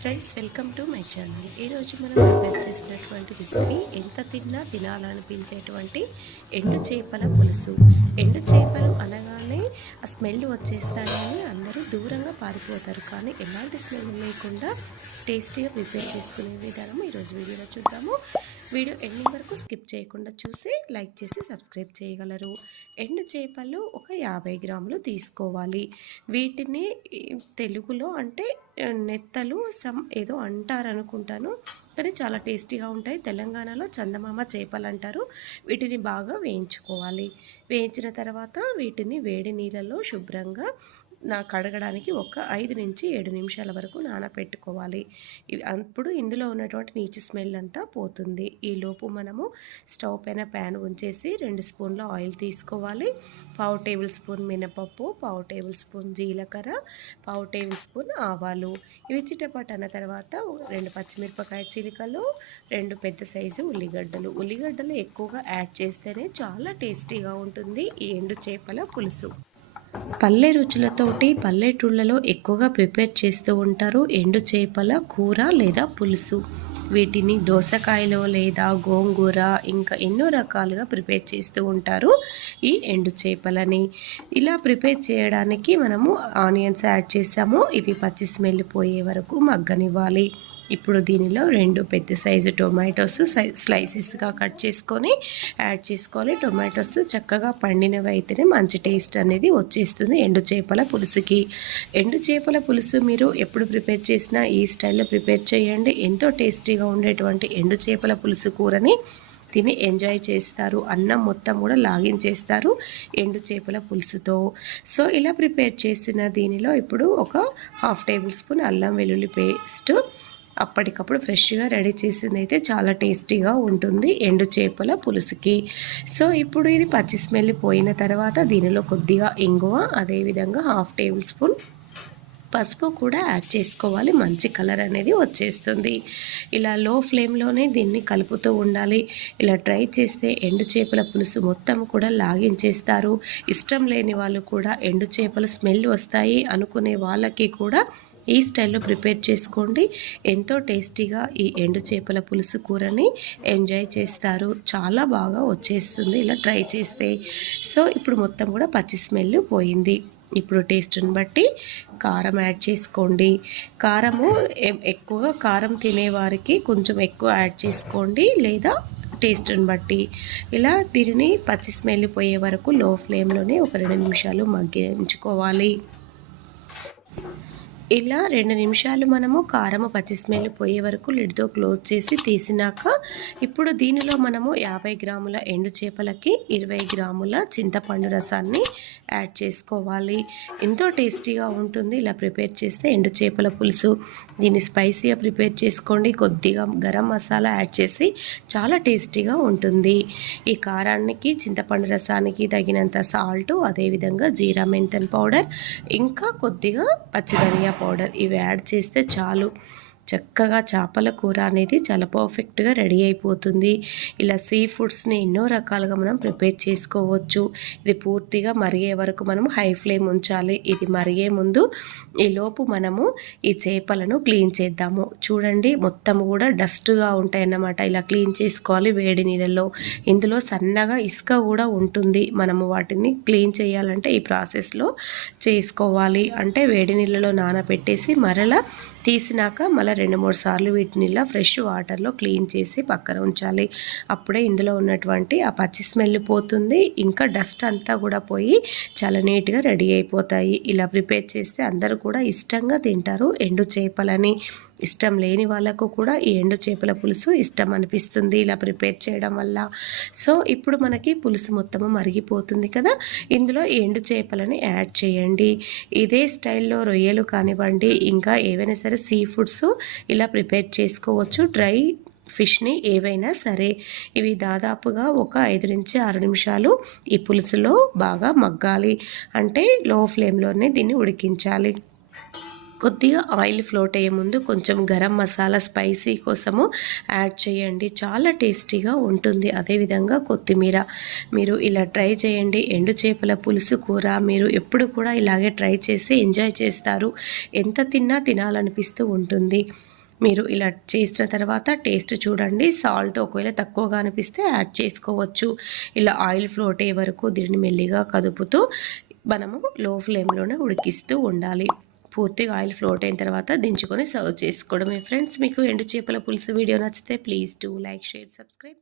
Friends welcome to my channel ఈరోజు మనం prepare చేసినటువంటి రెసిపీ ఎంత తిన్నా తినాలనిపించేటువంటి ఎండు చేపల పులుసు. ఎండు చేపలు అనగానే ఆ స్మెల్ వచ్చేస్తాయని అందరూ దూరంగా పారిపోతారు. కానీ ఎలాంటి స్మెల్ లేకుండా టేస్టీగా ప్రిపేర్ చేసుకునే విధానము ఈరోజు వీడియోలో చూద్దాము. వీడియో ఎండింగ్ వరకు స్కిప్ చేయకుండా చూసి లైక్ చేసి సబ్స్క్రైబ్ చేయగలరు. ఎండు చేపలు ఒక యాభై గ్రాములు తీసుకోవాలి. వీటిని తెలుగులో అంటే నెత్తలు సమ్ ఏదో అంటారు అనుకుంటాను కానీ చాలా టేస్టీగా ఉంటాయి. తెలంగాణలో చందమామ చేపలు అంటారు. వీటిని బాగా వేయించుకోవాలి. వేయించిన తర్వాత వీటిని వేడి నీళ్ళలో శుభ్రంగా నా కడగడానికి ఒక ఐదు నుంచి ఏడు నిమిషాల వరకు నానబెట్టుకోవాలి అప్పుడు ఇందులో ఉన్నటువంటి నీచు స్మెల్ అంతా పోతుంది. ఈ లోపు మనము స్టవ్ పైన ప్యాన్ ఉంచేసి రెండు స్పూన్ల ఆయిల్ తీసుకోవాలి. పావు టేబుల్ స్పూన్ మినపప్పు పావు టేబుల్ స్పూన్ జీలకర్ర పావు టేబుల్ స్పూన్ ఆవాలు. ఇవి చిటపట్ అన్న తర్వాత రెండు పచ్చిమిరపకాయ చిలికలు రెండు పెద్ద సైజు ఉల్లిగడ్డలు. ఉల్లిగడ్డలు ఎక్కువగా యాడ్ చేస్తేనే చాలా టేస్టీగా ఉంటుంది. ఈ ఎండు చేపల పులుసు. పల్లె రుచులతోటి పల్లెటూళ్ళలో ఎక్కువగా ప్రిపేర్ చేస్తూ ఉంటారు ఎండు చేపల కూర లేదా పులుసు. వీటిని దోసకాయలో లేదా గోంగూర ఇంకా ఎన్నో రకాలుగా ప్రిపేర్ చేస్తూ ఉంటారు ఈ ఎండు చేపలని. ఇలా ప్రిపేర్ చేయడానికి మనము ఆనియన్స్ యాడ్ చేసాము. ఇవి పచ్చి స్మెల్ పోయే వరకు మగ్గనివ్వాలి. ఇప్పుడు దీనిలో రెండు పెద్ద సైజు టొమాటోస్ స్లైసెస్గా కట్ చేసుకొని యాడ్ చేసుకోవాలి. టొమాటోస్ చక్కగా పండినవి అయితేనే మంచి టేస్ట్ అనేది వచ్చేస్తుంది ఎండు చేపల పులుసుకి. ఎండు చేపల పులుసు మీరు ఎప్పుడు ప్రిపేర్ చేసినా ఈ స్టైల్లో ప్రిపేర్ చేయండి. ఎంతో టేస్టీగా ఉండేటువంటి ఎండు చేపల పులుసు కూరని తిని ఎంజాయ్ చేస్తారు. అన్నం మొత్తం కూడా లాగిన్ చేస్తారు ఎండు చేపల పులుసుతో. సో ఇలా ప్రిపేర్ చేసిన దీనిలో ఇప్పుడు ఒక హాఫ్ టేబుల్ స్పూన్ అల్లం వెల్లుల్లి పేస్ట్ అప్పటికప్పుడు ఫ్రెష్గా రెడీ చేసింది అయితే చాలా టేస్టీగా ఉంటుంది ఎండు చేపల పులుసుకి. సో ఇప్పుడు ఇది పచ్చి స్మెల్ పోయిన తర్వాత దీనిలో కొద్దిగా ఇంగువ అదేవిధంగా హాఫ్ టేబుల్ స్పూన్ పసుపు కూడా యాడ్ చేసుకోవాలి. మంచి కలర్ అనేది వచ్చేస్తుంది. ఇలా లో ఫ్లేమ్లోనే దీన్ని కలుపుతూ ఉండాలి. ఇలా ట్రై చేస్తే ఎండు చేపల పులుసు మొత్తం కూడా లాగించేస్తారు. ఇష్టం లేని వాళ్ళు కూడా ఎండు చేపల స్మెల్ వస్తాయి అనుకునే వాళ్ళకి కూడా ఈ స్టైల్లో ప్రిపేర్ చేసుకోండి. ఎంతో టేస్టీగా ఈ ఎండు చేపల పులుసు కూరని ఎంజాయ్ చేస్తారు. చాలా బాగా వచ్చేస్తుంది ఇలా ట్రై చేస్తే. సో ఇప్పుడు మొత్తం కూడా పచ్చి స్మెల్ పోయింది. ఇప్పుడు టేస్ట్ని బట్టి కారం యాడ్ చేసుకోండి. కారము ఎక్కువగా కారం తినేవారికి కొంచెం ఎక్కువ యాడ్ చేసుకోండి లేదా టేస్ట్ని బట్టి. ఇలా దీనిని పచ్చి స్మెల్ పోయే వరకు లో ఫ్లేమ్లోనే ఒక రెండు నిమిషాలు మగ్గించుకోవాలి. ఇలా రెండు నిమిషాలు మనము కారము పచ్చి స్మెల్ పోయే వరకు లిడ్తో క్లోజ్ చేసి తీసినాక ఇప్పుడు దీనిలో మనము యాభై గ్రాముల ఎండు చేపలకి ఇరవై గ్రాముల చింతపండు రసాన్ని యాడ్ చేసుకోవాలి. ఎంతో టేస్టీగా ఉంటుంది. ఇలా ప్రిపేర్ చేస్తే ఎండు చేపల పులుసు దీన్ని స్పైసీగా ప్రిపేర్ చేసుకోండి. కొద్దిగా గరం మసాలా యాడ్ చేసి చాలా టేస్టీగా ఉంటుంది. ఈ కారానికి చింతపండు రసానికి తగినంత సాల్ట్ అదేవిధంగా జీరా మెంతన్ పౌడర్ ఇంకా కొద్దిగా పచ్చిధనియా పౌడర్ ఇవి యాడ్ చేస్తే చాలు. చక్కగా చేపల కూర అనేది చాలా పర్ఫెక్ట్గా రెడీ అయిపోతుంది. ఇలా సీ ఫుడ్స్ని ఎన్నో రకాలుగా మనం ప్రిపేర్ చేసుకోవచ్చు. ఇది పూర్తిగా మరిగే వరకు మనం హై ఫ్లేమ్ ఉంచాలి. ఇది మరిగే ముందు ఈ లోపు మనము ఈ చేపలను క్లీన్ చేద్దాము. చూడండి మొత్తం కూడా డస్ట్గా ఉంటాయన్నమాట. ఇలా క్లీన్ చేసుకోవాలి వేడి నీళ్ళల్లో ఇందులో సన్నగా ఇసుక కూడా ఉంటుంది. మనము వాటిని క్లీన్ చేయాలంటే ఈ ప్రాసెస్లో చేసుకోవాలి. అంటే వేడి నీళ్ళలో నానబెట్టేసి మరలా తీసినాక మళ్ళీ రెండు మూడు సార్లు వీటిని ఇలా ఫ్రెష్ వాటర్లో క్లీన్ చేసి పక్కన ఉంచాలి. అప్పుడే ఇందులో ఉన్నటువంటి ఆ పచ్చి స్మెల్ పోతుంది. ఇంకా డస్ట్ అంతా కూడా పోయి చాలా నీట్గా రెడీ అయిపోతాయి. ఇలా ప్రిపేర్ చేస్తే అందరూ కూడా ఇష్టంగా తింటారు. ఎండు చేపలని ఇష్టం లేని వాళ్ళకు కూడా ఈ ఎండు చేపల పులుసు ఇష్టం అనిపిస్తుంది ఇలా ప్రిపేర్ చేయడం వల్ల. సో ఇప్పుడు మనకి పులుసు మొత్తము మరిగిపోతుంది కదా. ఇందులో ఈ ఎండు చేపలని యాడ్ చేయండి. ఇదే స్టైల్లో రొయ్యలు కానివ్వండి ఇంకా ఏవైనా సరే సీ ఫుడ్స్ ఇలా ప్రిపేర్ చేసుకోవచ్చు. డ్రై ఫిష్ని ఏవైనా సరే. ఇవి దాదాపుగా ఒక ఐదు నుంచి ఆరు నిమిషాలు ఈ పులుసులో బాగా మగ్గాలి. అంటే లో ఫ్లేమ్లోనే దీన్ని ఉడికించాలి. కొద్దిగా ఆయిల్ ఫ్లోట్ అయ్యే ముందు కొంచెం గరం మసాలా స్పైసీ కోసము యాడ్ చేయండి. చాలా టేస్టీగా ఉంటుంది. అదేవిధంగా కొత్తిమీర మీరు ఇలా ట్రై చేయండి. ఎండు చేపల పులుసు కూర మీరు ఎప్పుడు కూడా ఇలాగే ట్రై చేసి ఎంజాయ్ చేస్తారు. ఎంత తిన్నా తినాలనిపిస్తూ ఉంటుంది. మీరు ఇలా చేసిన తర్వాత టేస్ట్ చూడండి. సాల్ట్ ఒకవేళ తక్కువగా అనిపిస్తే యాడ్ చేసుకోవచ్చు. ఇలా ఆయిల్ ఫ్లోట్ అయ్యే వరకు దీన్ని మెల్లిగా కదుపుతూ మనము లో ఫ్లేమ్లోనే ఉడికిస్తూ ఉండాలి. పూర్తిగా ఆయిల్ ఫ్లోట్ అయిన తర్వాత దించుకొని సర్వ్ చేసుకోవడమే. ఫ్రెండ్స్ మీకు ఎండు చేపల పులుసు వీడియో నచ్చితే please do like share subscribe.